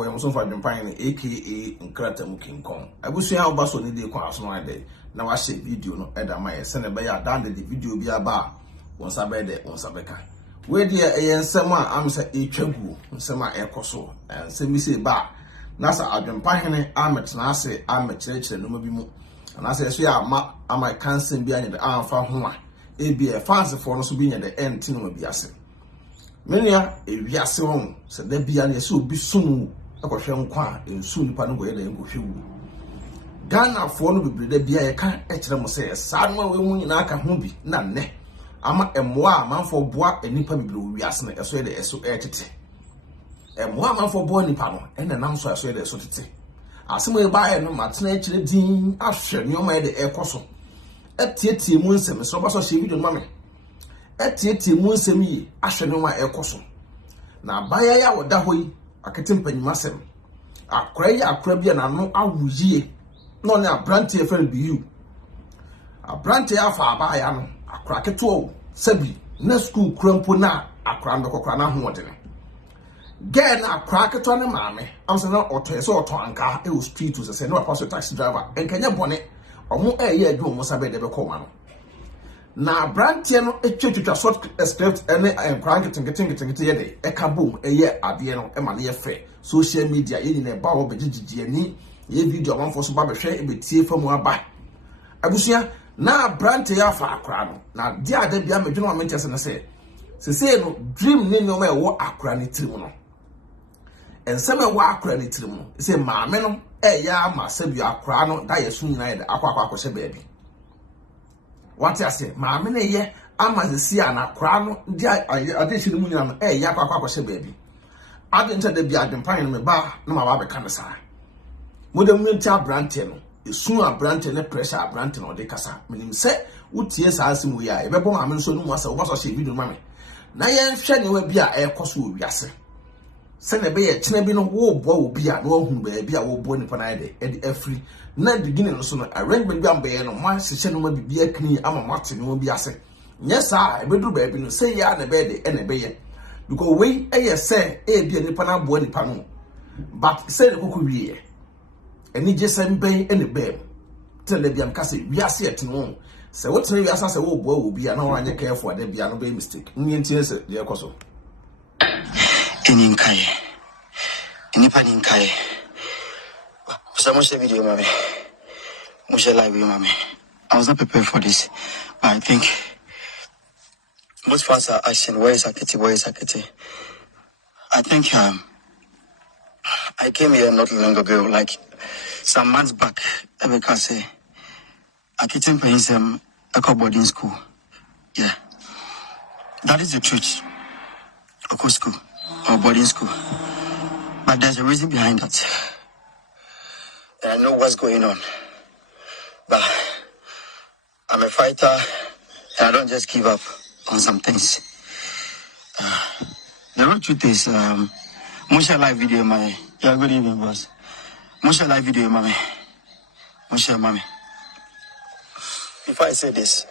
for him so for Adwenepahene aka Ungr King Kong. I will see how basso need the class no day. Now I say video no Eda my send a bear down the video be a bar once I bed once I beca. Where dear a summer I'm say a chabu, summer air coso, and send me say bar. Nasa Adwenepahene Amet Nase Amet Church and no maybe. And I say, I might cancel behind the arm for Huma. It be a fancy for us being at the end, thing will be a sin. Many are a viason, said there be an so be soon. I was young qua in soon Panogo and go shoe. Ghana for no be there be a can't etch them say, San woman in Aka Humbi, none ne. I'm a moi man for bois and nipper blue yasne as well as so etite. A moi man for boy nipano, and an answer as well as so to Asimo buy no matna chile din ahwe no ma de ekoso etietie mu nsem so ba so hye video mame etietie mu nsem yi ahwe no ma ekoso na baya ya woda hoyi Akete Mpaninsem akra ya akra bia na no awuye no ne abrante fe BEyou abrante afa abaya no akra keto sabi na school krampo na akra ndokokra na ho wode Gen a crack on a mammy. I'm saying, or so to anchor, it was street to say, no, apostle taxi driver, and can you bonnet or more a year do most of it ever come. Now, Brantiano, a church to a sort of script, and crank it and getting it a kaboom, a year at the end of a money affair. Social media in a bow of GGN, ye video one for some barber share, a bit tea from one by. I was here now, Brantia for a crown. Now, dear, there be a general maintenance and I say, no dream no matter what a cranny tribunal. And some walk credit to them. Say, Mamma, ya, my said you are crown, die as soon as the aqua baby. What I say, Mamma, ye, I must see an crown, dear, additional million, ya, aqua baby. I didn't tell the Adwenepahene me bar, no, my baby can say. Wouldn't mean tell Branton, is soon a Branton, a pressure, Branton or the Cassa, meaning say, would tears as him we are, ever born, I'm so no more, so what's a video, mammy. Now, I am shedding will be a air cost will be a say. Send a bear, Chinabino will be a no whom baby, I will born upon a free. Not beginning of soon, I ran with young bear, no one session will be a clean, I'm a Martin, will be a say. Yes, I will do baby, say ya and a bed and a bear. You go away, say, a be a nipana boy pano. But say the cookery. And he just send bay and a bear. Tell the young Cassie, we are set in one. So what's the as I say, oh boy, will be an hour and care for there be no mistake. Indian tears, dear Cosso. Paninkai. Some video, mommy. Musha live video, mommy. I was not prepared for this, but I think most of us are asking, where is Akete? Where is Akete? I think I came here not long ago, like some months back. I can say Akete Mpaninsem a boarding school. Yeah, that is the truth. A school or boarding school. But there's a reason behind that. And I know what's going on. But I'm a fighter and I don't just give up on some things. The real truth is, Musha live video, mommy. Yeah, good evening, boss. Musha live video, mommy. Musha, mommy. Before I say this,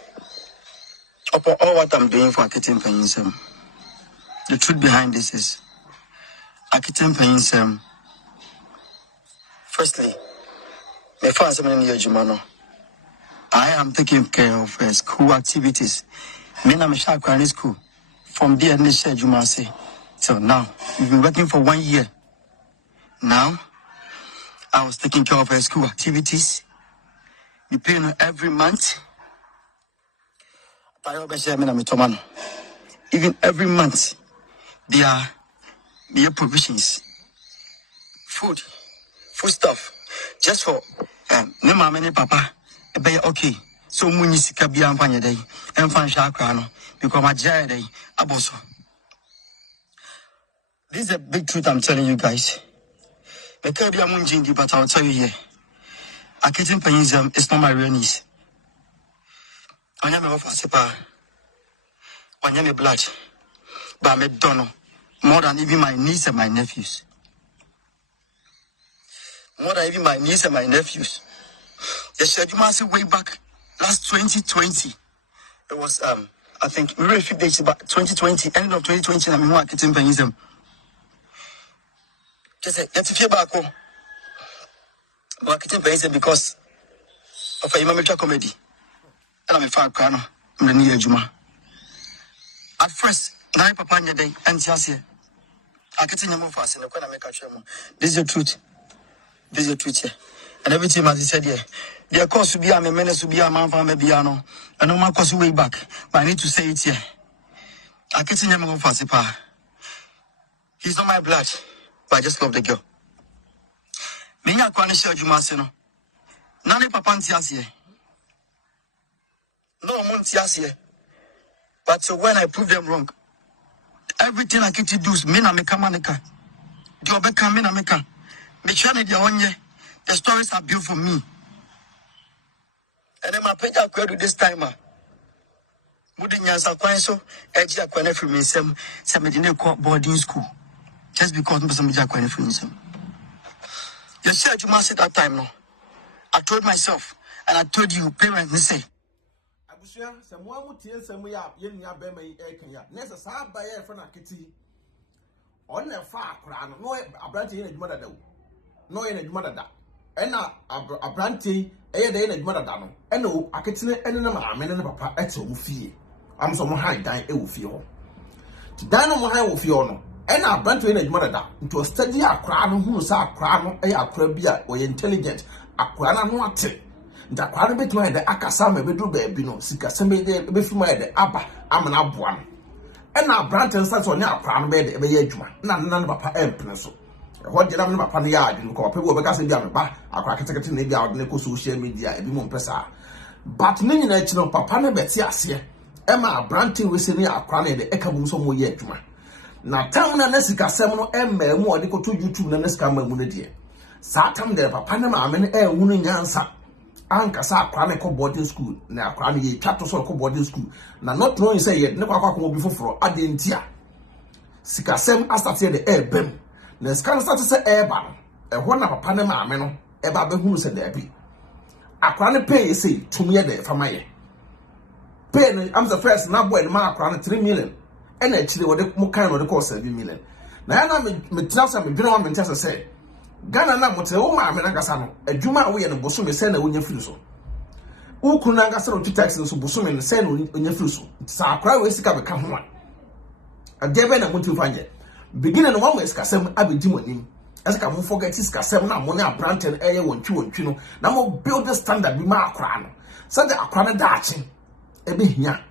upon all what I'm doing for Akete Mpaninsem, the truth behind this is, Akete Mpaninsem, firstly, my first Jumano, I am taking care of school activities. Men I'm a shark in school. From there, they share Jumase. So now, we've been working for 1 year. Now, I was taking care of her school activities. We pay every month. Even every month, there are provisions, food stuff, just for ne mama ne papa. Okay, so many sikabi amfanya day, amfan shakrano because my jaya day aboso. This is a big truth I'm telling you guys. But I'll tell you here, Akete Mpaninsem is not my real niece. I am a sepa. I am a blood, but I'm a donor more than even my niece and my nephews. More than even my niece and my nephews. The schedule way back last 2020. It was I think we were 50 days about 2020, end of 2020. I'm in Akete Mpaninsem. Just say, get to feel back home. But Akete Mpaninsem because of a amateur comedy. And I'm a far crown. I'm the near Juma. At first, now Papa and day and Chelsea. I get in your mouth fast and I'm going to make a show. This is the truth. This is the truth here. And everything, as he said here, their course to be a menace to be a man from a piano. And no man course way back. But I need to say it here. I get in your mouth fast. He's not my blood, but I just love the girl. Me na kwa share Juma se no. Na ne papa ntiase here. No one ntiase here. But so when I prove them wrong, everything I get to do is me na meka manika. The obeka me na meka. Me chane dia onye. The stories are built for me. And then my page I do this time. Mudi nyansa kwan so eji akwane from Nsem se me dey boarding school. Just because me some akwane from Nsem. You see, Juma said that time, no. I told myself, and I told you, parents, they say. Abusia, someone would tell some way up, yen ya bema Kenya. Next, a sad by a friend Akete. On a far crown, no, a brandy in a mother, no in a mother, and a brandy, a day in a mother, and no, Akete, and a man, and a papa, at so fee. I'm some high dine, it will feel. To dine on my high will feel. And our brand to a mother to a study a crown who saw a crown, a crabia or intelligent, a crown not the crown between the Akasama Bedu Babino, Sikasame, before the Abba, I'm an Abuan. And our brand and sons on our crown bed, a Yajuma, none of Papa Empresso. What did I mean upon the yard in Corpo because they are a crack in the yard, Nico social media, a bimon pressa. But many national Papa Betsias, Emma Branty was in our crown in the Ekabum some Yajuma. Na tam na nesika sem no emme mu ode ko to YouTube na nesika ma mu ne de sa tam de papa na ma me e hunu nyansa anka sa akwa na ko boarding school na akwa na ye twa to so ko boarding school na not knowing say ye ne kwa ko obi foforo adentia sika sem astate de e bem na sika no start say e ba no e ho na papa na ma me no e ba be hunu se de bi akwa na pay say tum ye de fama ye pay no am the first na boy ma akwa na 3 million. And actually, what the kind of the course 7 million. Now, I'm a transfer, I'm going to say, Ghana, I'm going to say, oh, my Menangasano, a Juma, we and a Bosum send a winner fruso. Ukunangasano to Texas, Bosum and send on your fruso. Sa cry, we seek up a come one. A Devon, I want to find it. Beginning one way, Scasem, I be demon. As I can forget his Scasem, Mona, Branton, Air, 1, 2, and 2. Now, build the standard, be my crown. Send the Akwana Daching. A bit here.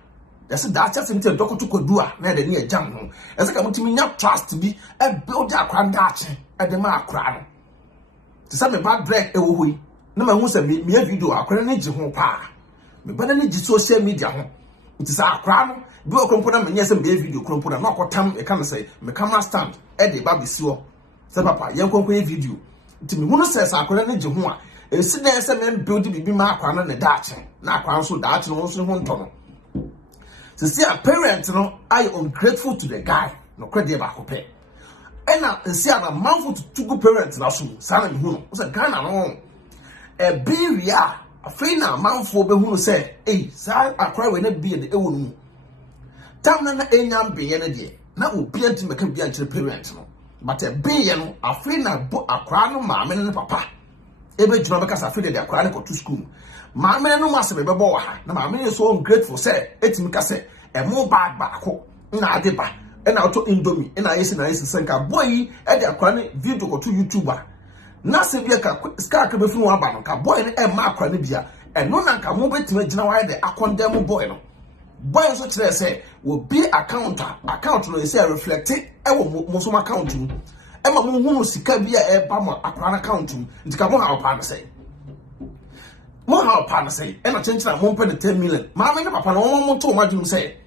That's a Dutch into a doctor to Kodua, near the near jam. As I come to me, not trust to be a build a crown Dutch at the mark crown. To some bad bread, a wee. No man wants a mere video, I couldn't need you pa. But I need social media. It is our crown. Do a component and yes, and be a video component. Not what time I can say, Macama stand, Eddie Baby Sewer. Say, Papa, young company video. To me, who says I couldn't need you. A sit there, some men building be my crown and a Dutch. Now, crown so Dutch and also one tunnel. To see a parent, no, I ungrateful to the guy, no credit back pay. And now, see, I'm a mouthful to 2 good parents now, so, Simon Huno, was a gun alone. A beer, a friend, a mouthful, but who say, hey, sir, I cry when it be in the own. Tamna, a young being a day, now will be to make a beer to the parents, no. But a beer, a friend, a crown, mamma, and papa. Every time because I feel that they're crying to school. My man no must be boy. Now my man is so ungrateful, say, it's me say, a more bad back na deba, and out to Indomie, and I is in a senka boy, and they're crying video to YouTuber. Nasa Biaka, Scarka before Abanka, boy, and Mark Cranibia, and no one can move it to me now. The Aquandemo boy. Boy, so today say, will be a counter, no say reflected, I will Mosoma counting. Emma Mumu Sikabia a bama a crown accounting, and Kabon our partner say. More partner say, and I change that 1.10 million. Mamma, Papa, no one told my say.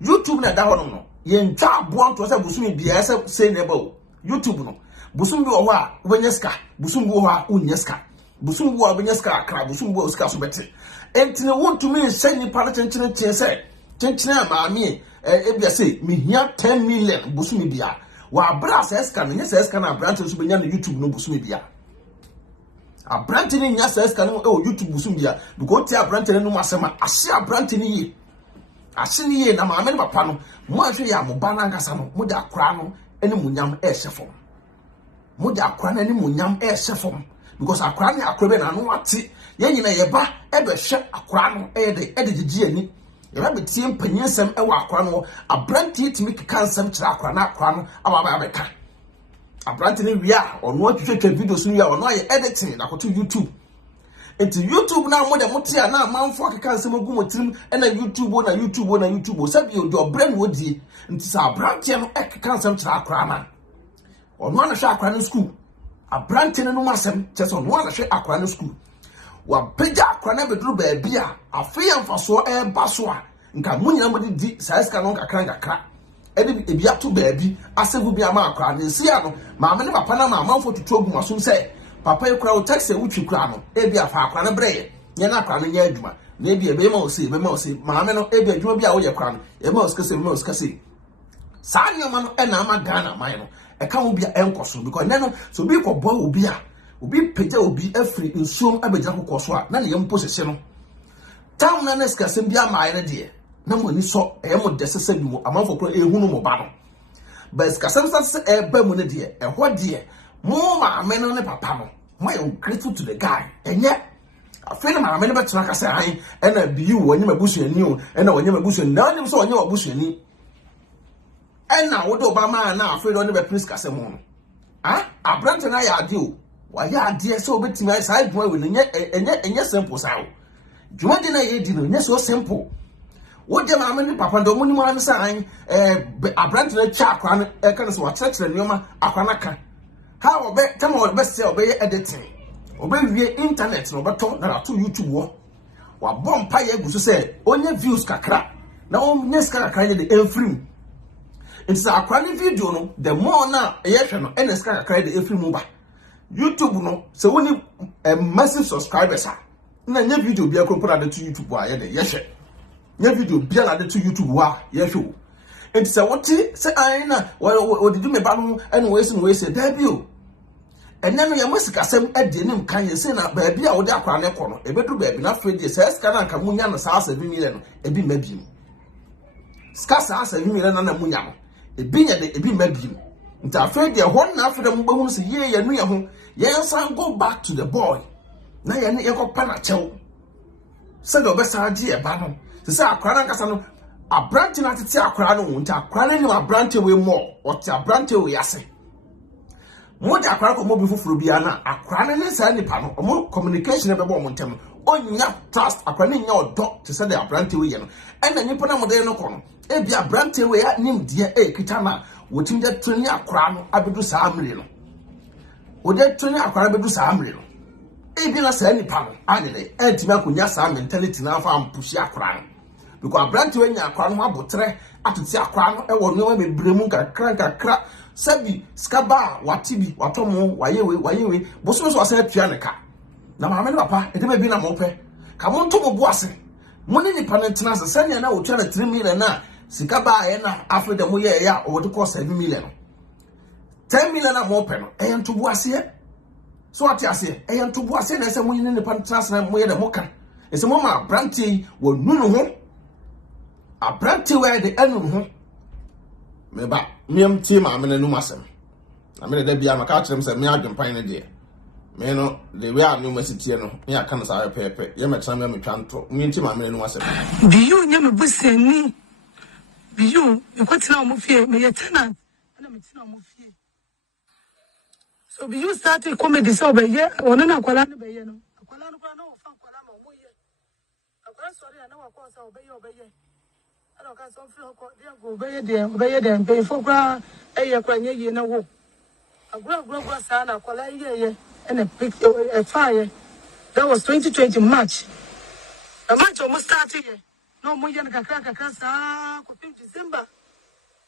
YouTube na down no. Yen job want to say Busumi be as say nebo. YouTube no. Busumbi wa wenyeska, Busumbi wa unyeska. Busumbi wa wenyeska kra, Busumbi wa uska so bete. Enti want to me say ni para chenchene say. Chenchene ma me e say me hia 10 million Busumi bia. Wa brass eska no nyesa eska na branch so benya na YouTube no Busumi bia. A branch ni nyesa eska no YouTube Busumi bia. Because a branch no masema ase a branch ni yi. Asini ye na maame ne papa no mo ahwe ya mo ba na nkasa no mo da kra no ene munyam e hyefo mo de akra na ni munyam shefom because akra ne akra na no ate ye nyina ye ba e be hwe akra no e de gigi ani ye ba betie mpaninsem e wa akra no abrantie timi keka nsem kira akra na akra no aba beka abrantie ne wia ono atwetwa videos no ya ono aye editing na koto YouTube enti YouTube na mo de motia na manfo keka nsem ogu motirim na YouTube sabi o do brain wodi enti sa abrantie no keka nsem kira akra na ono na hwe akra no school abrantie no masem chese ono na hwe akra no school wa peja akra na beduru baabi a afia mfaso baso a nka munyina mo di saiska no kakra ebi ato baabi asevu bi ama akra ne sia no maame ne papa na maama mfo tutu ogu maso se papa ekura o taxi wutwi kura no ebi afa akra na breye nye na akra no nya adwuma na ebi ebe ma o se maame no ebi adwuma bi a wo ye kura no e ma o skase saa nyoma no na ama Ghana man no e ka wo bia enkoso because neno so bi ko boy obi a obi peja obi afri nsuom abegya kokoso a na ne yem posese no town na skase bia ma ne de na mo ni so e mo desese bi mo amanfo kro ehunu mo ba no but skase se e ba mu ne de e ho de mo ma ameno ne papa no mo am grateful to the guy enye afena ma ameno betena ka se han e na BEyou wonye mabusuani o e na wonye mabusuani na nim so wonye mabusuani na wo do ba ma na afena ne be prince kase mo no abrante na ya ade o wa ya ade so obetimi ai sai dwuma we enye simple sao dwuma de na ye di no enye so simple wo de ma ne papa ndo munyi ma ne sai abrante na cha akwa no e ka no so wa chekere nioma akwa na ka ha obe tama obe se obe editing obe wie internet no beto na to YouTube wa bompa ye guso se onye views kakra na onye kakra ye de enfrim it's a quality video no the more na ye hwe no ene ska kakra de enfrim ba YouTube no se woni massive subscribers na nye video bia ko put to YouTube wa ye de ye hwe nye video bia na de to YouTube wa ye hwe enti se wote se aina wo did me ba no ene we se da bi o enne no ya masikasem ade nim kan ye se na ba bia wo de akwa ne ko no ebedu ba bi na fredi se ska na nka munya no saa 7 million no ebi mabim ska saa 7 million na munya no ebi nya de ebi mabim nta fredi ho na afre mo bahunu se ye nu ye ho ye san go back to the boy na ye ne ye ko pa na chew se do be sa di e ba no se akwa na nkasa no abrante na tete akra no nta akra ne ni abrante we mo o ti abrante we ase mo de akra ko mo bi fufuru bia na akra ne sa nipa no mo communication be bo mo ntem onya trust akra ne nya odo te se de abrante we ye no ena nipa na mo de no ko no e bi abrante we ya nim de kita na wotim de tuni akra no abedu sa amre no wo de tuni akra abedu sa amre no e bi na sa nipa no ade de entimi akonya sa mentality na fa ampushi akra no because abrante we nya akra no abotre atoti akra no e wo no me bremu kakra sabi skaba watibi watomo wayewe boso so asa atua ne ka na maame ne papa e de bi na mo pe ka mo nto mo boase mo ne nipa ne tena se sanya na otua na 3 million na sikaba ye na afre de mo ye ya o de ko 7 million 10 million na mo pe no e nto boase so ati ase e nto boase na se mo ne nipa tena se na mo ye de mo ka e se mo ma branti wo nunu ho abranti we de anu ho meba miem ti ma amene no masem amene da bia maka kyerem se me adwempan ne de me no de we anu masitie no me aka no sa pepe ye me kyerem me twanto miem ti ma amene no masem BEyou nya me busani BEyou e kwatina mo fie me ye tenant na me tina mo fie so BEyou started comedy so be ye wona na akwala no be ye no akwala no kwa na wo fa akwala ma mo ye akwala sorry na wa kwa sa obe ye I don't so feel obey them, pay for gra, a cranya ye na wo. A grow son, a collar ye, and a fire. That was 2020 March. A March almost started. No more than a crack a December.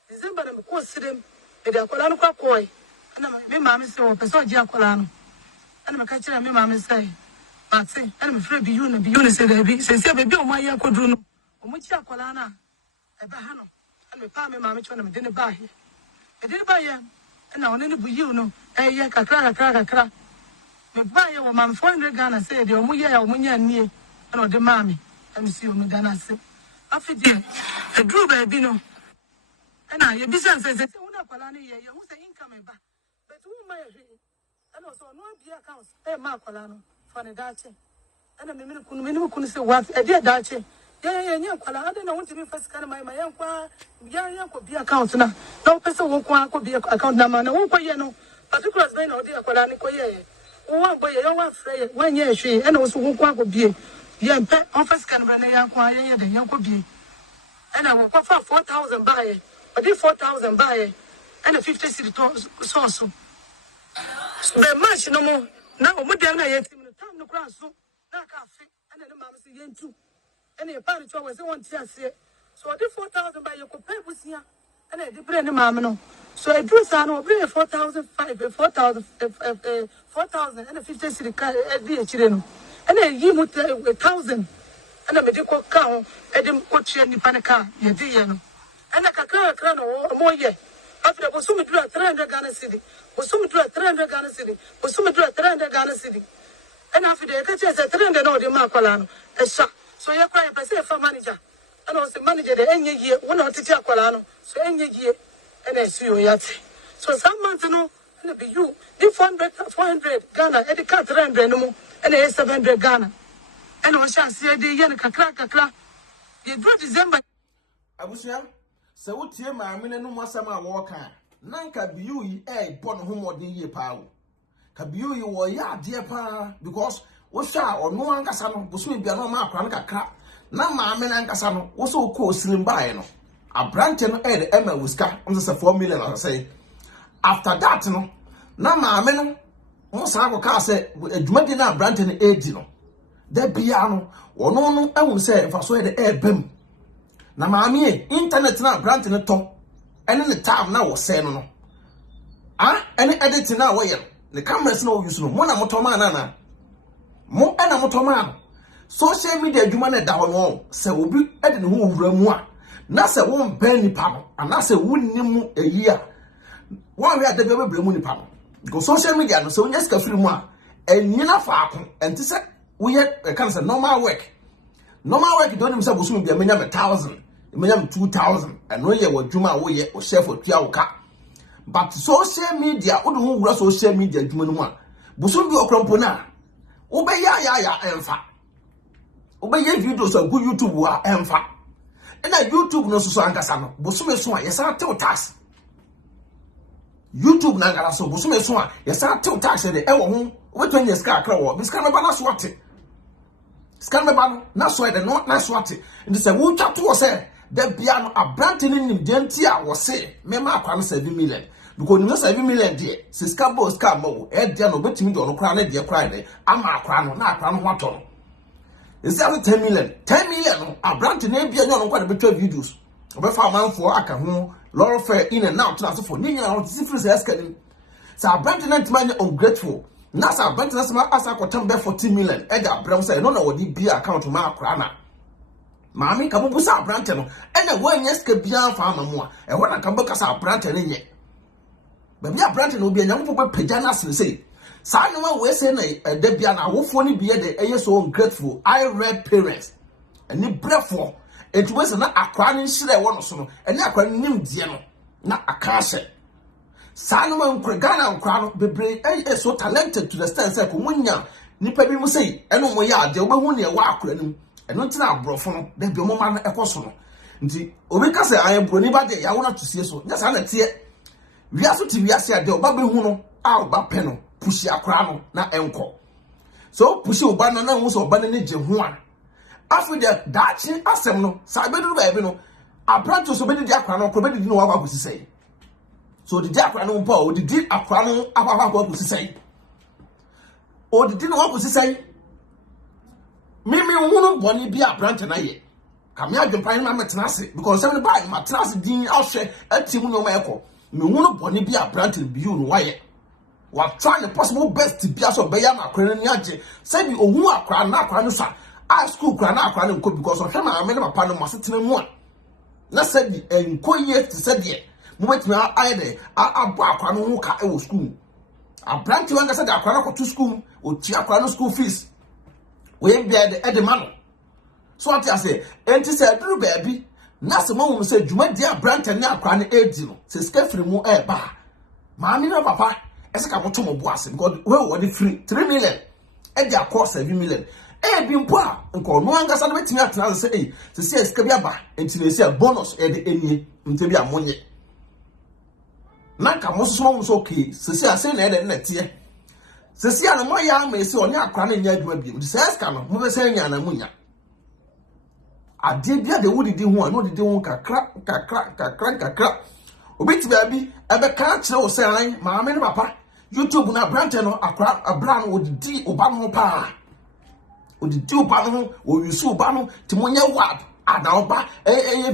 December, and of course, them, with a colano coy. And my mamma said, oh, Pessoa Giacolano. And I'm catching a mamma say, but say, I'm afraid BEyou said, baby, my young quadruno, or much colana. Bahano, and me pa me mamma chona me didn't buy. I didn't buy ya, and now only BEyou no, crack. Me buy your mamma 400 Ghana said, the Omuya, Omuya near, and the mammy, and see you, Madana said. After dinner, I drew by Bino. And now your business says, Una Palani, who's the income, but who may And also, no be accounts. Mark Colano for the Dachi. And a minimum couldn't say what a dear Dachi. Yeah, I don't want to be first kind of my young could be accounts now. No person won't could be account number. No one, particulars may not be a Colanico. One boy, a young friend, 1 year she, and also won't could be. Young pet office can run a young quiet, the young could be. And I will offer 4,000 buy it, but if 4,000 buy it, and a 50 city sauce. The match no more. Now, Madame, I have time to cross. Now, cafe, and then the mamma see yen too. And the parents always want to say, so I did 4,000 by your compare with here, and I did bring the mamma. So I drew son over 4,005, 4,000, and a 50 city car at the children. And then you would 1,000, and a medical cow, and them coach any panica, ye dear. And a cacao crown or more yet. After was soon to 300 Ghana City, was soon to 300 Ghana City, was soon to 300 Ghana City. And after the catches at 300 or the Marcolano, a shot. So you're quite a say for manager. And also manager the any year, one or two Colano, so any year, and I see you yet. So some months no, and be you, the 400 Ghana, and the cat 300 no more, and the 700 Ghana. And I shall see the Yanaka crack. You do December. I was young. So what year my men no more summer walker? Nanka BEyou born home or the year power. BEyou or ya dear pa, because what shall or no one casano, was me be a normal cranka crap. Now my men and casano was so cool slim by no. A branch and Emma whisker on the 4 million, I say. After that, no, now my men, most I will cast a Jumedina branch and age, no. There piano, or no, I will say if I swear the air bim. Na maami internet na brand ne to ene ne tab na wo se no ene edit na wo ye ne cameras na wo use no mo na moto ma na mo na moto ma social media adwuma na da ho no se obi ede ne ho wura mu a na se wo mban nipa no ana se wonni mu eyi a wo hwe ade be bebre mu nipa no go social media no se onya ska firi mu a enyina faako enti se wo ye kan se normal work don't him say bosu be menya 1,000 menya 2,000 and no ye wadwuma wo ye o chef otua wo ka but social media wo do ho wura social media adwuma no mu a bosu bi okrompo na wo be ya emfa wo be ye videos on YouTube wa emfa and YouTube no so ankasa no bosu me so a ye sa tew tax YouTube na ngara so bosu me so a ye sa tew tax de e wo ho wo twenye ska akra wo biska me ba na so ate ska me ba no na so e de no na so ate ndi se wo twa to say the piano a brand in Gentia was say, Mema crown 7 million. Because you know 7 million dear, Siska Bo Scamo, Ed Diano, bet me on crown, dear crying, I'm a crown, not crown what on. Is that 10 million? 10 million, a brand in Abia, no quite a bit of videos. Over 5 months for Akahu, Laura Fair in and out, transfer for Nina or different escalating. So a brand in money ungrateful. Nasa brand as my asa for 14 million. Edda Brown said, no, what the beer account to my crown. Mami kabubusa brante no ene wan yeska bia fa amamu a e wona kamboka sa brante ne nye ba bia brante no bia nyamfo ba pagya na sei sa ne wa we say na da bia na awofo ne bia de eye so ungrateful I read parents eni brefo etuwe se na akwa ne nhire wo no so no eni akwa ne nim die no na akase sa ne wa nkura na nkura no bebre eye so talented to the extent say ko munya nipa bi mu sei eno mo ya ade wo hu ne wa akura nim eno ntina abrofo no de bi omoma na ekoso no nti obi ka se ayebro ba de ya wona to sie so nya sa na tie wiaso ti wiase ade oba be hu no a oba pe no pushi akora no na enko so pushi oba no na hu so oba ne je hu a afi de dachi asem no sa bedu ba bi no apranto so bedi akora no ko bedi no wa kwa sisei so di akora no mpo o di akora no akwa kwa sisei o di no wa kwa sisei Mimi wunu boni bi a branch na ye. Kame adwempan na metena ase because seven buy ma tena ase din ahwe atimu no ma ekọ. Me wunu boni bi a branch BEyou no waye. Wa try the possible best bi aso be ya na akra ni age. Say bi ohu akra na akra no sa. I school kra na akra no nko because ohwe na ame na papa no masetena mu a. Na say bi enko ye ti say de. Mo betimi aye de abo akra no hu ka e wo school. A branch wanga say de akra na ko to school, o ti akra no school fees. We be at the man. So what I say, and to say, Drew baby, Nasa Mom said, you went there, Branton now, crying 80. Says, Skeffrey more air bar. Mammy, no papa, ese ka moto mo boase because we were free 3 million e dey cost 7 million bi mpo a nko no anga sa no betimi atena say se se sika bi aba enti na se bonus e dey enie nte bi amonye na ka mo so okay se se ase na e dey na tie se se ana mo ya ma ese oni akra na nya adwuma bi se sika no mo be se nya na munya ade bia de wodi di ho no di ho kakra obiti baabi ebe ka kire wo se an maame ne papa YouTube na branch no akra abra no wodi oba no pa odidi oba no o yusu oba no timonye wad ada oba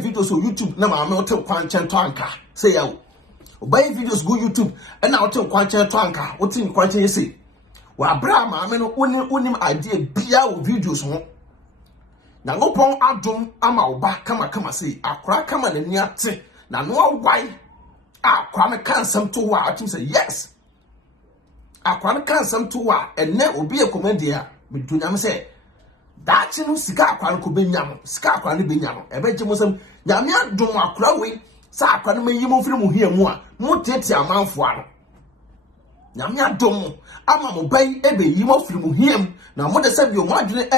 videos on YouTube na maame wote kwanchen to anka say ya oba videos go YouTube na wote kwanchen to anka wote kwanchen yesi wa abra maame no onim idea bia o videos ho na ngopon adom ama oba kama say akra kama na ni ate na no why akwa me kan sam to wa atim say yes akwa me kan sam to wa enne obi e komedia me dunyam say dachi no sika akwa no ko benyam sika akwa no benyam ebeje mo sam nyame adom akra we sa akwa no mayi mo firi mo hia mu a mo tete amanfo ano nyame adom ama mo bai ebeyi mo firi mo hia na mo de sabi o mo adwene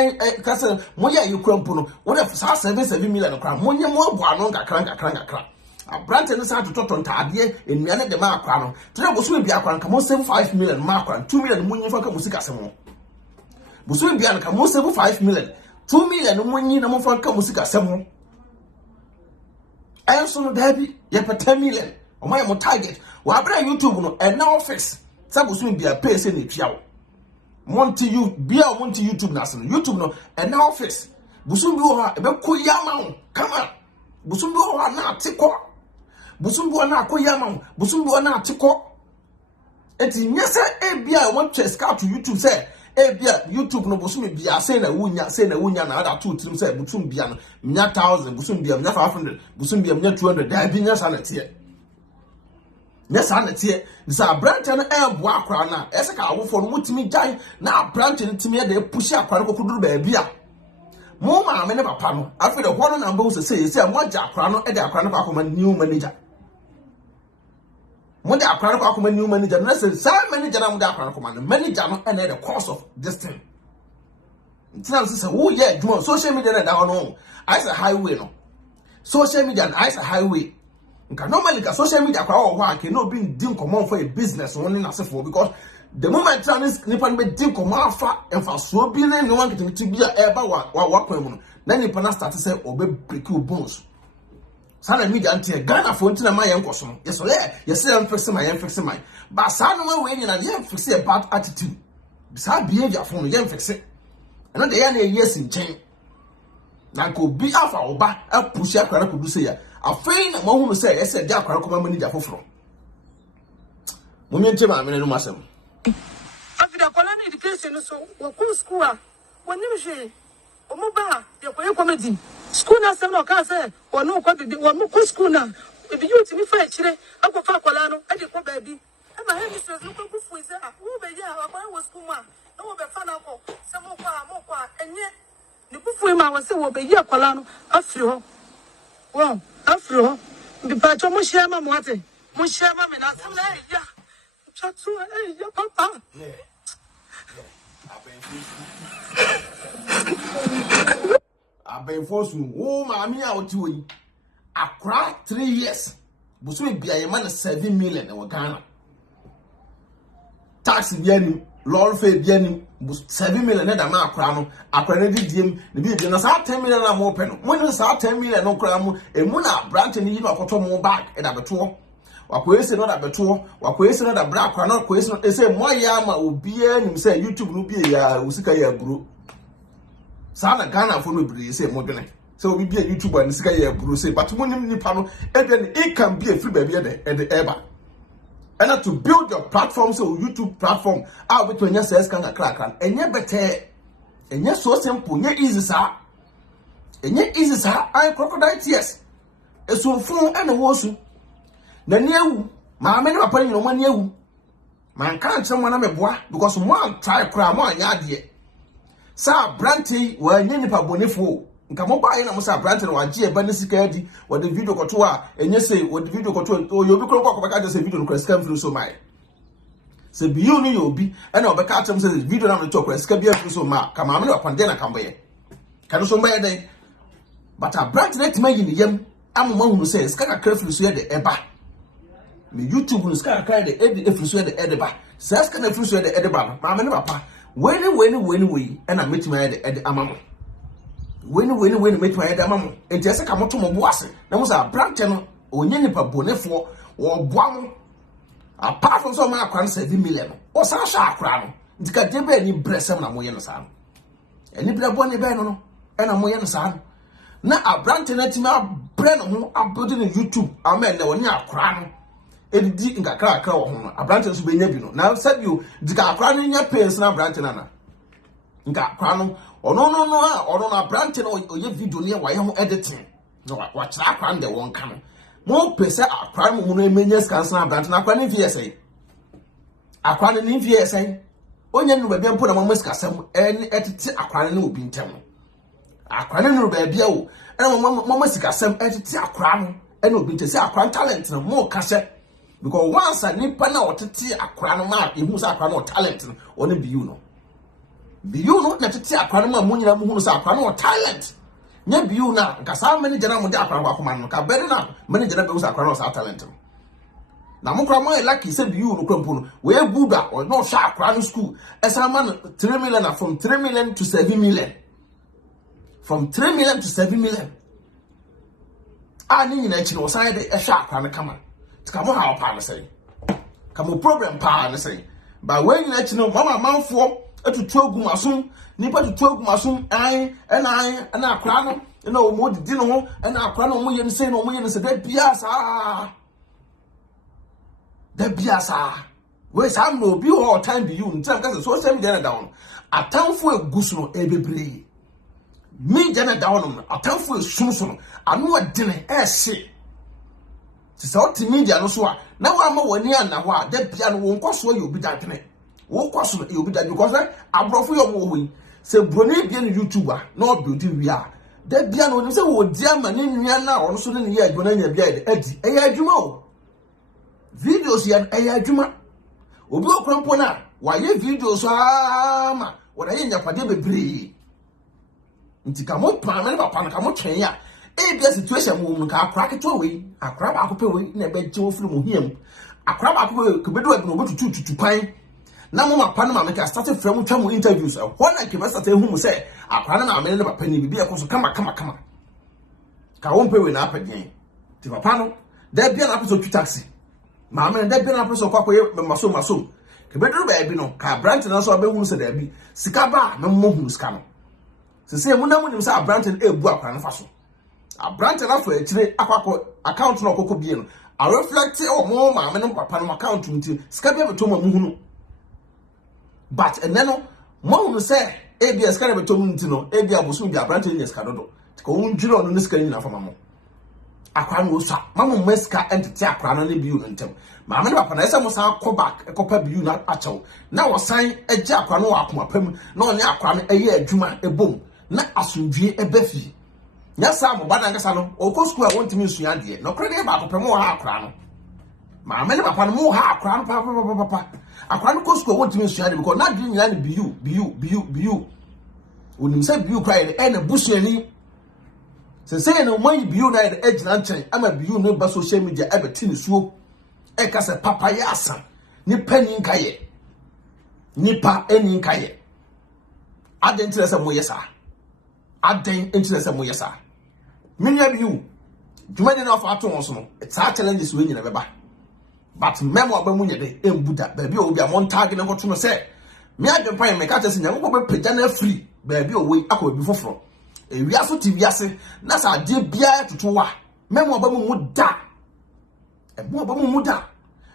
kasa mo ya yekrampo no wo de sa 7 million kra mo nye mo abo ano nkakra abrante no sa to ntade enuane de ma akwa no tere bo so bi akwa nka mo 5 million ma akwa 2 million mo nyi fa ka mo sika se mo bo so bi an ka mo 5 million 2 million mo nyi na mo fa ka mo sika se mo so no dabi ye pa 10 million o ma mo target wa abra YouTube no and now office sa bo so bi a pay se na twa wo monti you bia monti YouTube na se no YouTube no and now office bo so bi wo ha e be koyama wo kama bo so bi wo ha na atiko busumbu na akoyama busumbu na atiko eti nyese ebia won cheska to YouTube say ebia YouTube no busumi bia say na wunya na ada to trim say busum bia no nya 1000 busum bia nya 500 busum bia nya 200 da bi nya sanete sa branch na ebo akra na ese ka awofo no mutimi jan na branch no timi de push akra ko kuduru ba bia mo ma me ne papa no afi de hono na mbo say mo ja akra no e de akra no kwa koma new manager mo de akra no kwa koma new manager na say some manager na mo de akra no koma manager no and the course of this thing ntina say wo ye adwuma social media na da hono I say highway no social media and I say highway nka normally ka social media kwa wo ho ake no be din common for a business one na sefo because the moment trans nipa be din common afa so bi na no one get bi a eba wa kwan mu na nipa na start say obe break your bones sana media ante Ghana for ntina ma yen koso yes say fix my but sana no we nyina yen fix a bad attitude bisa behavior for no yen fix it and no dey na yes in chain na ko bi afa oba a push akara ko du say ya afei na mo hu say yes dey akara ko ma manager foforo munye ntema amene no masem afida kola na education so wo ku school a woni mhwe omoba ye koye comedy school na sem no ka say wonu ko bibi wonu ku school na ebi youth mi fa chire akofa kola no e de ko baabi e ma he mistress no ko fu say ah wo be ya akwa wo school ma no wo be fa na ko se mo kwa enye ni ku fu ma wo se wo be ya kola no afiri ho wo afiri ho bi pa cho mo share ma mo ate mo share ma me na sem na ya chatu ya papa abenfosu o maami a oti oyi akra 3 years busumi bia ye man 7 million e Ghana tax bia ni lol fe bia ni 7 million na da ma akra no akra na didiem ne bi na sa 10 million na mo pe no mo ni sa 10 million no kra mo emu na branch ni yi na koto mo bag e da beto wakwese no da beto wakwese no da bra akra no wakwese no ese mo ya ma obia nim say YouTube no bi ya usika ya bro sana Ghana for no bre say mo dwene say obi bia YouTube and sika ya bro say but mo nim nipa no e den it can be a free baby e de eba and to build your platform so YouTube platform out with your says kan akra enye bete enye so simple enye easy sa I crocodile tears eso fun e na wo su na niewu ma me ne papa ni no ma niewu man kan che mo na meboa because mo an try kra mo anya ade sa branti wa nye nipa bonefo nka mo ba na mo sa branti no waje e ba ne sika adi wo de video koto a enye sei wo de video koto o yo bi kro kwa ka just video no kra scam through so my se BEyou no yobi e na obeka atem se video na me talk sika bia fi so ma ka ma me na kwande na kamboye ka no so mbaye den but a branch net mayi ni yam amoma hunu se sika kakra fi so ye de eba me YouTube no sika kakra de e fi so ye de edeba se sika na fi so ye de edeba ma me ne papa weni e na metima ye de ede amamo weni metima ye de amamo enti se ka moto mo boase na mo sa branch no onye nipa bonefo wo boamo apart from so ma akwan 7 million o sa sha akra no ndika debe ni bresem na moye no sa no eni bra bone be no e na moye no sa no na abrante na tima bre no ho abodi no YouTube amen na woni akra no edidi ngakra akra wo ho no abrante so be nya bi no na said you ndika akra no nya pains na abrante na nga akra no ono no abrante no oye video ne wa ye ho editing no wa kira akra no de won ka no mo pese akwa mo no emenya skansa abrante na akwa ne vie sei akwa ne vie sei onye no ba bia mpo na mo skasam etete akwa ne obi ntem akwa ne no ba bia o mo skasam etete akwa no ene obi ntem se akwa talent no mo kase because once a nipa na otete akwa no ma ehu sa akwa no talent no one BEyou no na tete akwa no ma mo nyina mo hu sa akwa no talent nya BEyou na nkasa manager na mo de akwa akwa no ka bere na manager na be usa akwa no sa talent na mo kra mo lucky say BEyou no kwampo no we buda or no sha akwa no school esa man 3 million from 3 million to 7 million from 3 million to 7 million ani nyina chi no san de e sha akwa no kama tika mo ha pa no say kamo problem pa no say ba we nyina chi no mama manfo etutu ogumasum nipa tutu ogumasum na akra no na o mo didi no ho na akra no mo yem sei no mo yem se da biasa we sam no bi all time BEyou ntam ka so sem jana down atamfo egusu no ebebre mi jana down no atamfo esumso no anu adene ehye ti sa oti media no so a na wa ma wani ana ho a da bia no wo nkoso ye obi dadene wo kwaso e obi dadene because abrofo yo mo wi se broni bia no YouTuber na o build wi a da bia no ni se wo dia ma ni nua na ono so ne ye adwona nya bia edi eya adwuma o videos ya eya adwuma obi okrampo na wa ye videos ama wona ye nya pade bebre nti ka mo pa na papa na ka mo twen ya bia situation mo ka akra keto we akra ba akope we na be je wo firi mo hiam akra ba akope ke bedo adwuma tutu pan na mo mapa na ma ka start from twa mo interviews e ho na ke ba start ehu mo say akra na ma ne papa ni bia ko so kama ka won pe we na apedien ti papa no da bia na apeso tu taxi ma me da bia na apeso kwakoye maso ke bedo ba bi no ka branch na so abehu se da bi sika ba me mo hu sika no se mo na mo nim sa branch e bu akra na fa so a branch na so etire akwako account na okoko bie no a reflect o mo ma me no papa no account nti sika bia beto ma mu hu no but eneno mo hu se ebia sika beto mu nti no ebia bosu bia branch ni sika dodo ko unjiro no sika ni na fa mamo akwa no so mamo meska entity akwa no ne BEyou ntem ma me no papa na ese mo san ko back ekopa BEyou na achew na wo san eje akwa no akoma pam na oni akwa no eye adwuma ebom na asundwie ebafi nya sa mo bana ngasa no okọ school a won timi nsua de no kre de ba kopem wo ha akra no ma me ne papa no mo ha akra no papa akra no ko school a won timi nsua de because na de nyina ne BEyou onim se BEyou cry e na busuani se say no man BEyou na e gina nchen ama BEyou no ba social media e be tin suo e ka se papa ya asa ni pani nkaye nipa eni nkaye aden tire se mo yesa aden entire se mo yesa minya BEyou dwuma de na fa ato won so no it's a challenges we nyina beba but memo aba mu nyede embuda ba bi obi a mon tag ne hoto no se me adwempa me ka tese nyango be pagya na free ba bi owi akọ bi foforo ewiaso ti wiase na sa de bia tutu wa memo aba mu da ebo aba mu da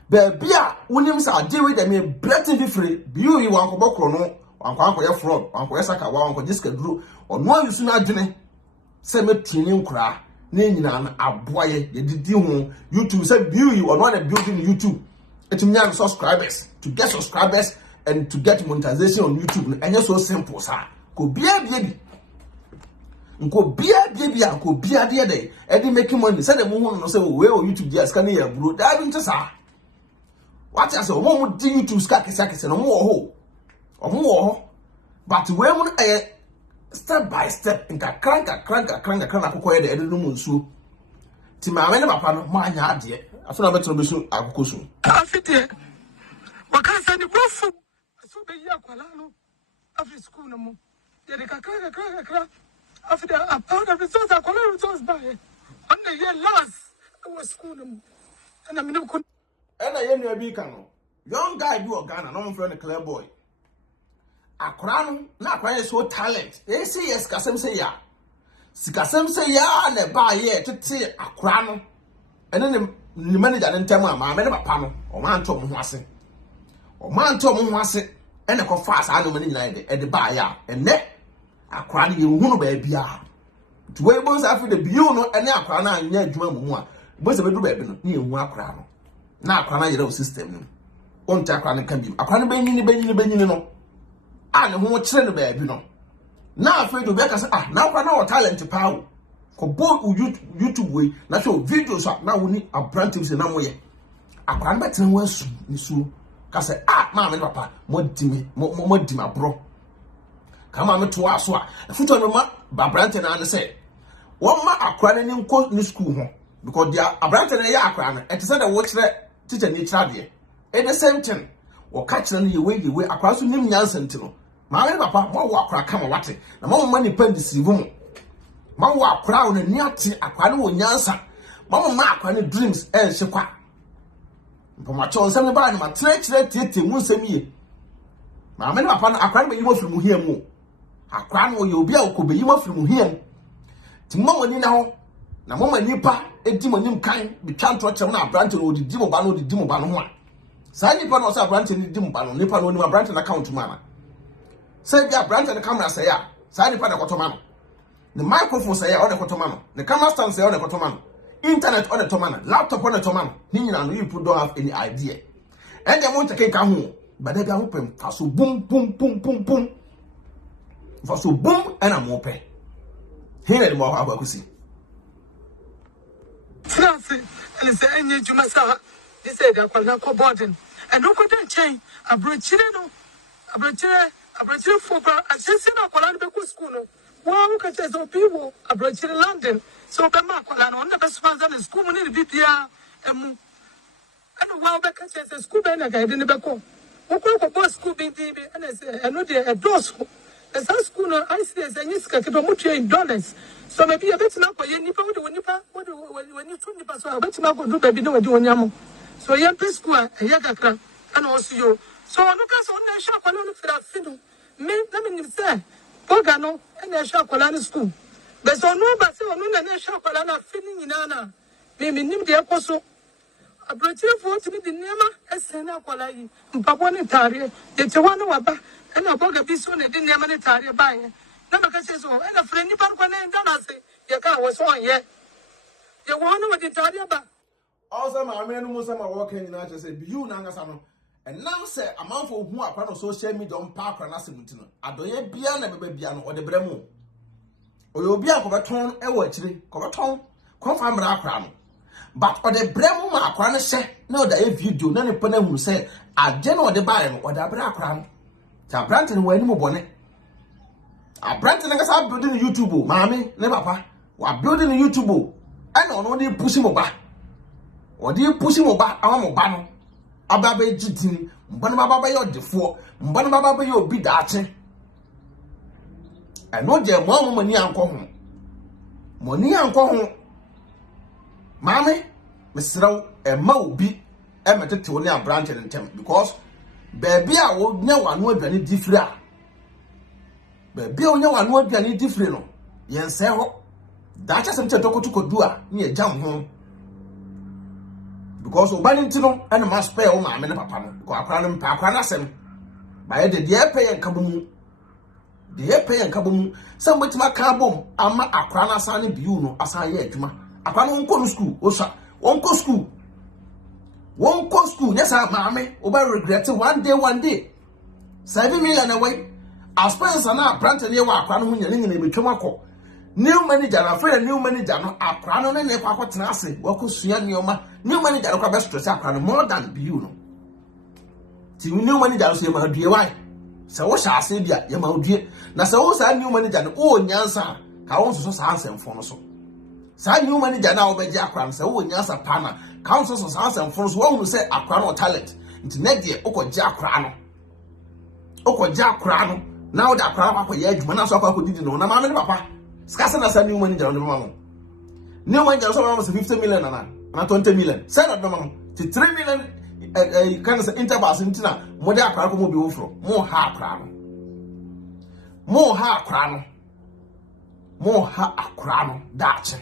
ba bia wonim sa de we da me bretin fi free BEyou yi wan ko bokro no wan ko anko ye fraud wan ko ye saka wan ko diska duro ono ayusu na adwene se metwini nkura na nyina na aboaye ye didi ho YouTube say BEyou you ono na building YouTube etumnya subscribers to get subscribers and to get monetization on YouTube and so simple sa ko bia bi nko bia de e dey making money say dem hu no say we o YouTube dia scan ya bro da bi ntesa What I say, one do YouTube skakis and more ho. But when step by step, in crank acquire the Edmund so. Timamena Papa, my idea. I thought I better be soon. I'll go soon. I fit it. What can I say? The roof. So be Yaqualano after school no more. They crack. After a part of the results, I call results by it. On the year last, I was school no more. And I'm no good. And I am your beacon. Young guy do a gun and I'm friend a clear boy. A crown, not quite so talent. They say yes, Cassam say ya. Sikasem say ya and a buy ye to say a crown. And then the manager didn't tell my man about panel or man told me was it. Or man told me was it. And a fast animal at the buyer and net a crown you won't baby. To where was after the BEyou and now crown and yet drum. Was a baby near one crown. Now crown your system. On crown can be a crown benny. And who train the baby no. Now afraid to back us now crown our talent to power. For both YouTube way, natural videos up now we need a brand tips in our way. A crown better was so. Cause mama and papa, more dima bro. Come on to us, what? A foot on the map, Babranton and say, one ma a crying in court in school, because they are a Branton and a yakran, and to say the watch that teacher need travel. In the same time, or catching the way across to Nim Yansentino. Mamma and papa, more walk come what it, the more money pen the woman. Mamma walk crown and nyati a quano Yansa. Mamma mark any dreams and she quack. For my choice, I'm about my church that won't say me. My men upon a crime you from here more. A crime will you be able to be you from here. Tomorrow, you know, the moment you pa, a demon kind, be can't watch a branch or the demobano, the demobano. Signing one was a branch in the demobano, Nippon on my branch and account to mana. Say, your branch and the camera say, signing for the Cotomano. The microphone say on the Cotomano, the camera stand say on the Cotomano. Internet on the Tomana, laptop on the Tomana, you don't have any idea. And they want to take a home, but they can open for so boom. For so boom, and I'm open. Here more how I see. Francis, and it's a new Jumasa. They said they're called Borden. And no couldn't change. A brochure for a session of Colombian school. One can say so people, a brochure in London. So Bamakolan on the best ones in school in the BPR and a while back as a school banner guide in the back home. Who could go school being TV and as a no dear a door school. As a school, I see as a new skakimochi in dollars. So maybe a bit now for you when you told me, so I bet you now go do baby no doing yamo. So young preschool, a yakakra, and also you. So look us on the shop alone for that fiddle. Let me say, Pogano and a shop alone school. But so no, but so no, and a shop alone feeling in Anna. Maybe name the apostle. A brochure for to be the Nema, a Sena Colai, and Paponitaria, the Tawana, and a bog of this one, didn't Yamanitaria buy. Never can say so, and a friend you can't say, your car was on yet. You want what it's about. Also, my men who are working in United States, BEyou Nangasano. And now say a man for who are part of social media on Park and Asimutino. Adoye Biana Babiano or the Bremo. Or you'll be a coverton, a watchery, coverton, confirm Rakram. But or the Bremo Marquana say, no, that if you do not put who say, a general the Bayan or the Brakram. Ta Branton were no bonnet. A Branton is out building YouTube, mammy, never pa. We're building a YouTube. I don't know the pushing over. Or do you push him over our mobile? Ababe jitin, Banababa your default, Banababa your big arching. I know there more money and come. Money and come. Mammy, Mr. and Moby, emitted to only a branch in them because baby, I would know one would be any different. Baby, no one would be any different. Yes, sir. That's just something to do near jump home. Because Obanintino and a must spare my men papa, go a crown and Papanasem. By the dear pay and kaboom. The pay and kaboom, some with my carbon, ama a crana sunny BEyou, as I yet, a crown won't school, Osa, won't go school. Won't go school, yes, our mammy, over regretted one day. 7 million away. Our spends are now planted near our crown when you're living in Tomako. New manager, afraid new manager, no, a crown and a papa tenacity, Wako Sianioma, new manager of best to more than BEyou. Ti new manager so ma due why se wo sha ase bia ye ma due na se wo sa new manager no o nyansa ka wo so sa ansɛmfo no so sa new manager na wo beji akra no se wo nyansa pa na ka wo so sa ansɛmfo no so wo hu se akra no talent nti na de okɔgye akra no na wo da akra akɔ ye adwuma na so akɔ didi no na ma me papa ska se na sa new manager no ma mo new manager so ma mo 50 million na 20 million say na do ma mo 3 million kind of intervals intina mo de akra ko mo bi wo fro mo ha akra no dache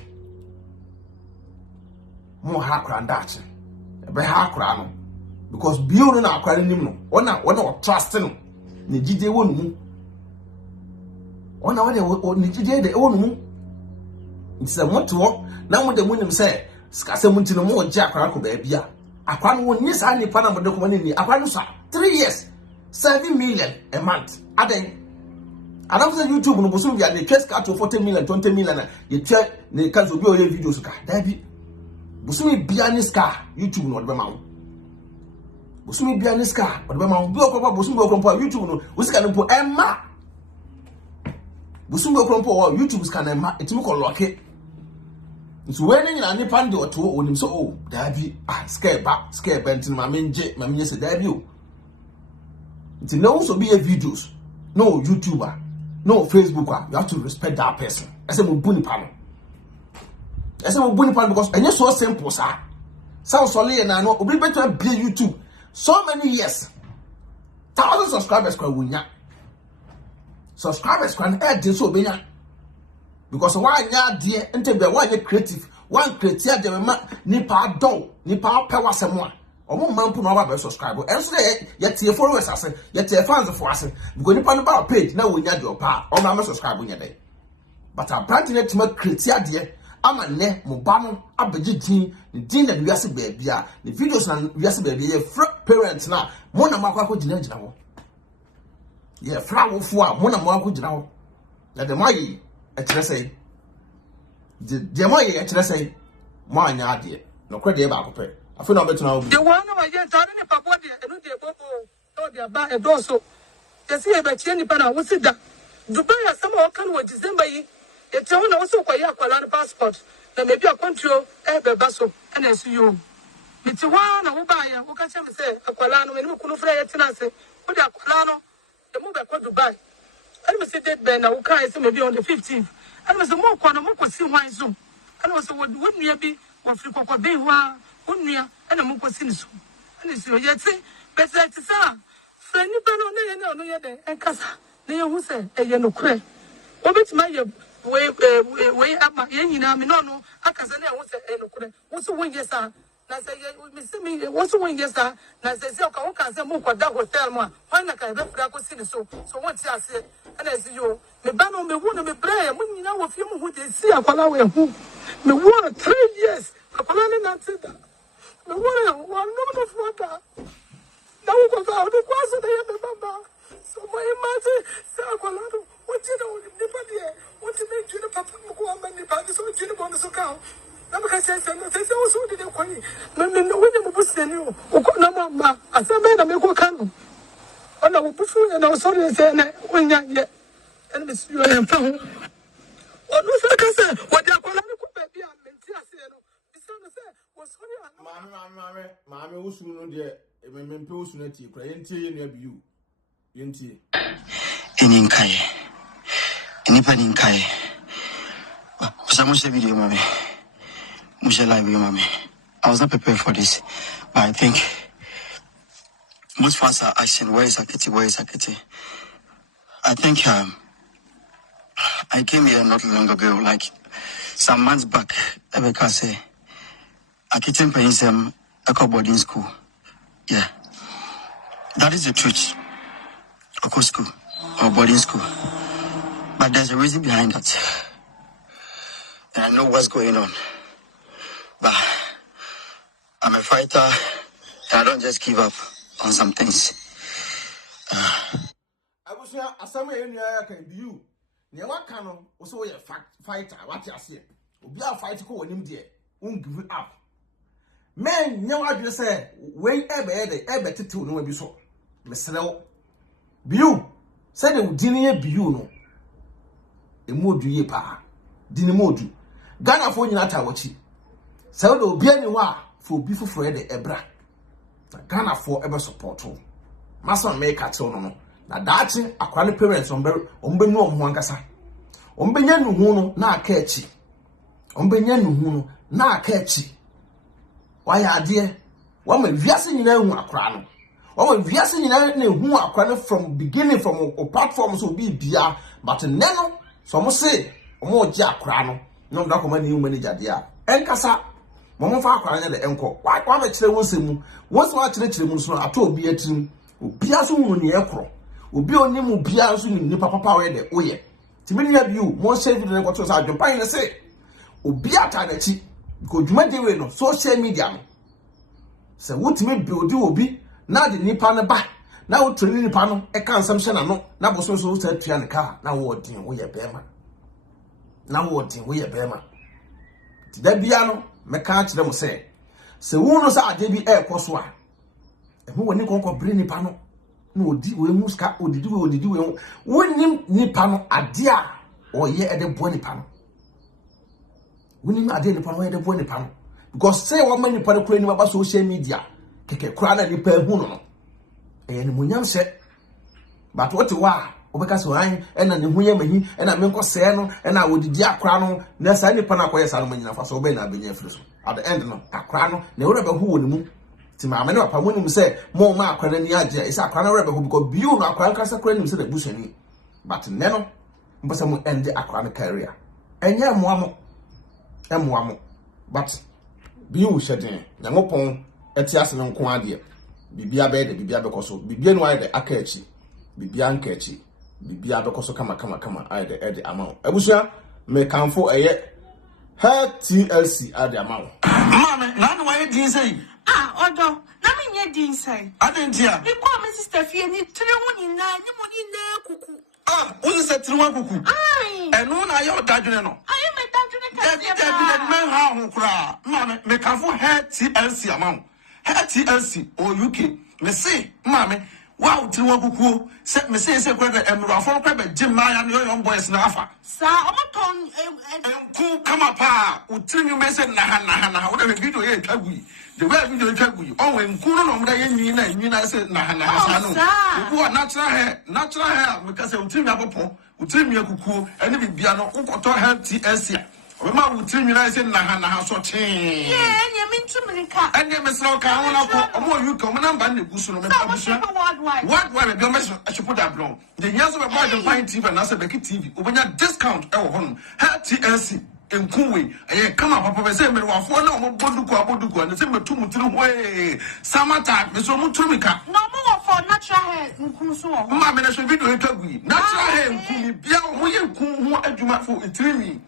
mo ha akra dache be ha akra no because biu no na akra nim no ona trust no ne jide wo no mu ona ne jide de wo no mu nse moto na mo de mo nim say skase mo ntino mo je akra ko ba bia akwa no ni sa ni pa na mo de ko ni akwa no sa 3 years 7 million a month aden adam say YouTube no boso bia dey case cut to 40 million 20 million ye twa ne kan so bi o ye videos ka da bi boso bia ni ska YouTube no de ma wo boso bia ni ska de ma wo bi o ko boso bi o ko YouTube no wo sika no po emma boso bi o ko YouTube ska na emma etimi ko lock so when you are nipping the auto, when so oh, Davy, scare benton, my menje, say Davy. It's no so be a videos, no YouTuber, no Facebooker. You have to respect that person. I say, Bunny Pan. I say, Bunny Pan because and you're so simple, sir. Sounds solid, and I know we better be YouTube so many years. 1,000 subscribers can win ya. Subscribers can add this so benya. Because why nya dear ente be why creative one creative dem ma nipa don nipa power semwa omo mampu no ba subscribe enso ye tie followers ase ye tie fans for ase because nipa no ba page na wonya de opa o ma subscribe nya dey but a brand net to creative dear ama ne mo ba no abeji din ni din na wiase ba bia ni videos na wiase ba bia ye parents na mo na makwa gina ho ye fra wo fu a mo na makwa gina ho na de mai etre say de mo ye etre say mo anya ade no kwede ba ko pe afi na obetuna obi the one wa ye tare ni papa de enu de bobo no de ba e do so ye si e be tie ni pa na wo sida Dubai asama o kan wo December yi e tie wo na wo so kwa ye akwala no passport na me bi akontro e be ba so na esu yo mi ti wa na wo ba ya wo ka che me se akwala no me ni kunu fra ye tina se wo de akwala no e mo be ko Dubai and we said that Ben, I will carry some maybe on the 15th. And was a more corner, more see why zoom. And was a would near be one free cocoa be one near and a more so. And it's your yet say, best like to say, friend, you better no yet and Casa, near who say, a yellow cray. What it's my way up my yen, no, I can say, I was a yellow cray. What's the wing, yes, sir? What's the wing, yes, sir? Now says, I can't say more that hotel one. Why not? I don't see so. So what's I say? And as you, me bano me wuna me braya, when you know if you who they see a palawe who me won 3 years, a palani not said that. Me won one no of water. Now we go out the class of the Baba. So my imagine, Saqualado, what you know, nobody, what to make you the papa Mukuam and the party so you want to account. Now because I said, I also did a quay. No one will send you, or no mamma, as I made a make canoe. And I will push you, and I was sorry to say, when yet, and Miss you am found. Or no, like I said, what they are calling baby, and Mentia said, was sorry, Mammy, who's soon there, a member personality, crying tea in your view. Yinti. In Kai. Anybody in Kai. Some video, mommy. Musha live, mommy. I was not prepared for this, but I think. Most fans are asking, where is Akete? Where is Akete? I think I came here not long ago, like some months back. Rebecca say, Akete Mpaninsem, a boarding school. Yeah, that is the truth. A school or boarding school, but there's a reason behind that, and I know what's going on. But I'm a fighter, and I don't just give up on some things. I was here, as some way in your can be you. Near what canon was always a fighter, what you say. We are fighting for him, dear. Won't give it up. Men, no, I just say, when ever to know be so. mesrel BEyou say the dini BEyou no emodu ye pa dini modu Ghana fo nyina ta wachi say the obi ani ho a for obi foforo de ebra na Ghana fo ebe support o maso make atel no na daachi akwale parents ombe nu omho ankasa ombenya nuhu no na aka echi ombenya nuhu no na aka echi waya ade wama wiase nyina hu akra no wama wiase nyina na hu akra no from beginning from o platform so bi bia but neno so mo se mo je akra no da koma ni manager dia enkasa mo fa akra nya de enko wa me kire won semu won so akire mu so ato obi atirim obi aso hu ni ekro obi onimu bia so ni papa we de oye timini ya BEyou mo share video na kwato sa Adwenepahene say obi ata na chi ko dwuma de we no social media no se wotimi build obi na de nipa ne ba na wo training nipa no e kan samshe na no na boso so sa tua ne ka na wo din wo ye bema na wo din wo ye bema ti da bia no me ka kire mo say se wo no sa ade bi e koso a e ho woni konko bri nipa no no odi we muska odidi we wonim nipa no ade a oye ede bo nipa no wonim ade nipa no ede bo nipa no because say wo man nipa no kura ni ba social media keke kura na nipa hu no e ni munyam se but what wa obeka so an e na ne hu ye mahi e na menko se no e na odidi akra no na sa nipa na akoye sa no manyina fa so obe na abenya firi so at the end no akra no na wo ba hu woni mu ti ma me no pa mu nim se mo ma akra ni agye isa akra na rebe hu because BEyou no akra nka sakra nim se da bushani but neno mbasa mu end akra na career enye moamo but BEyou shedin nyangopon etiase no nko ade bibia be de bibia be koso bibia no ayde aka echi bibia anka echi bibia be koso kama ayde ede amount abusua me kanfo eye TLC ade amount mama na no why din say odo na me nye din say adentia me call my sister fie ni tire hu ni na ni mo ni na kuku who's the tire kuku ai eno na yo dadwene no ayo me dadwene ka David men ha ho kra mama me kanfo TLC amount TLC or UK me say mama wow tire kuku se me say kwa emrafo kwa be jimaya no young boys na afa sa omoton enku kama pa utrinyu me say na wo de video ye twagui the way video twagui o we nku no no ye nyina say na sa no wo natural hair because utrinyu apopo utrinyu kuku ene bibia no ukoto TLC we ma utrinyu na say na so chen enya mintumrika enya mesro ka wona ko omo UK omo namba na gusu no me publisher worldwide be measure achipo da blon the years of Adwenepahene TV na say BeckyTv obenya discount e wo hono TLC enkuwe aye kama papa be say me wafo na omo boduku na say metum tiri hoe samata me so mutumika no mo for natural hair nku so wo ma me na so video etagui natural hair nku bia omo ye nku ho adwuma fo etirimi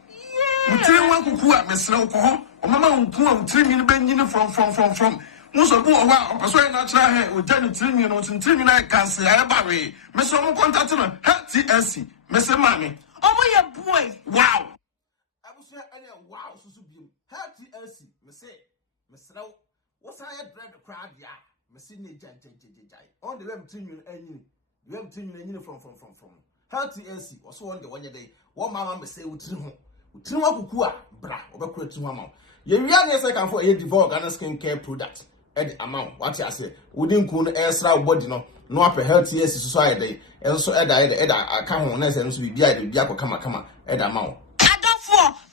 mutiri wa kuku a mesre ko ho omama nku a utirimi no benyini from muso bu owa oso natural hair o jani tirimi no tirimi na cancer ya bawe me so mo contact no TLC me se mame omo ye boy wow anya wow susu biem TLC me say mesra wo sa ya dread crowd ya me say ne jai on the way between you from TLC also on the one day what mama me say utiri ho utiri wa kuku a bra obekura tu ama ye wia ne say kan for e develop Ghana skin care product e the amount what you say wudin ku no extra body no apɛ TLC so aye dey enso e da aka ho na say enso bibia kama e da amount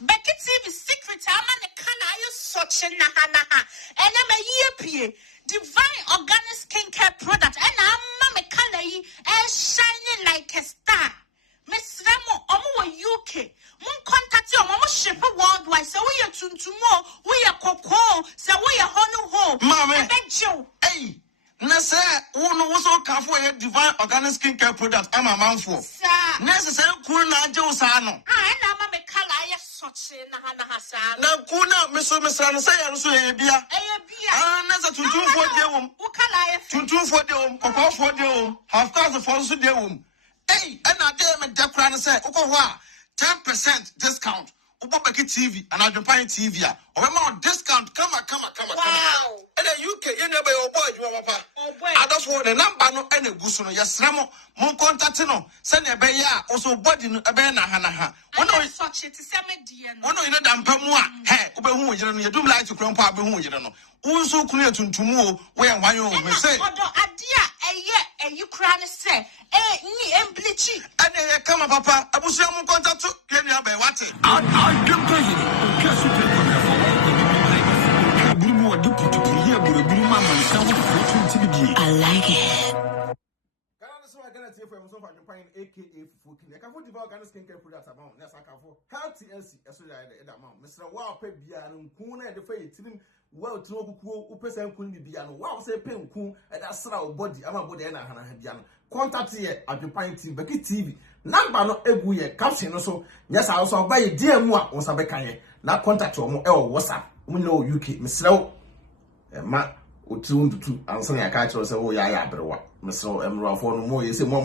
BeckyTv secret amane kana ayo such na ha ene me yepie divine organic skincare product and amma me kana yi shining like a star Miss Ramo omo UK mun contact you omo ship worldwide so we are tuntumo we are koko so we are hono mama benjo hey na say uno wo ka for your divine organic skincare product ama manfo na say ku na aje wo sa no na amma me kala ayo such na sa na ku na me so say ya so ye bia na za tuntumfo de wom wo kala ayo tuntumfo de wom kokofo de wom half cast for so de wom hey and na dey me dekra na say ukọ ho a 10% discount BeckyTv and AdwenepaheneTv or discount come. Wow. And the UK you never your boy you papa. Oh boy. I just want the number no any guso no yesremo mon contact no send e be ya also body no e be na ha. Ono such it is a dear no. Ono ina dampa mu a he obehu yire no yedum light kura mpa abehu yire no. Unso kunu tuntumu o we wan yo me say. Odo adia you kra ne say ni emblechi. Ane come papa abusu mon contact ye nua be wate. I like it. AKA Fukin. I can put the organic skincare products about yes, I can for healthy amount. Mr. Wow, pay Bian, Kuna, the fate, well, to who person couldn't be Bian. Wow, say pen cool at that sort body. I'm a body and I had contact here at AdwenepaheneTv BeckyTv. Number no every caption also. Yes, I also buy a dear moi on Sabekanye. Now contact your more WhatsApp. We know UK, Mr. Ma. Otu ntutu ansa na aka kire say o ya ya abrewa meso emrafo no mo yese mo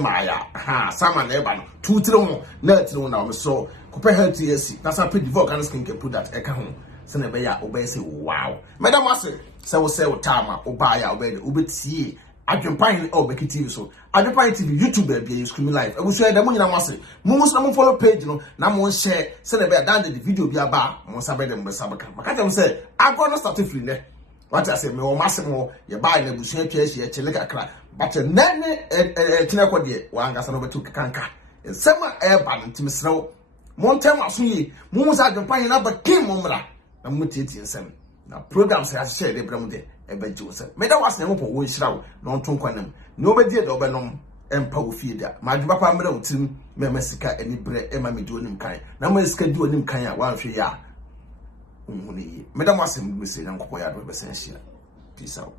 maya ha sama na eba no tutire ho na atire na meso kopɛ health yesi na sa pe develop kan skin care product eka ho se na be ya obey say wow madam ase se wo say o tama oba ya obey obetie Adwenepahene o BeckyTv so AdwenepaheneTv YouTube be you scream live ebusu e da mo nyina mo ase mo so mo follow page no na mo share se na be down the video bi aba mo sa be dem sabaka maka dem say agro no start free ne. What I say, me or Massimo, you buy the Bushia Chase, you check crack. But a nanny Tinako, one gas over to Kanka. And summer air button to Miss Snow. Montana, Moons Adwenepahene, but Kim Momra, and Mutiti and Sam. Now, programs has shared a Bramde, a bed Joseph. Made a was never for one shroud, non tonquanum. Nobody did overnom, and Pow Feeder. My Papa Mero Tim, Memesica, and Ibre, Emma Doing kind. Now, my schedule him kind, 1 3 years. Madam was in Missy and Koya, peace out.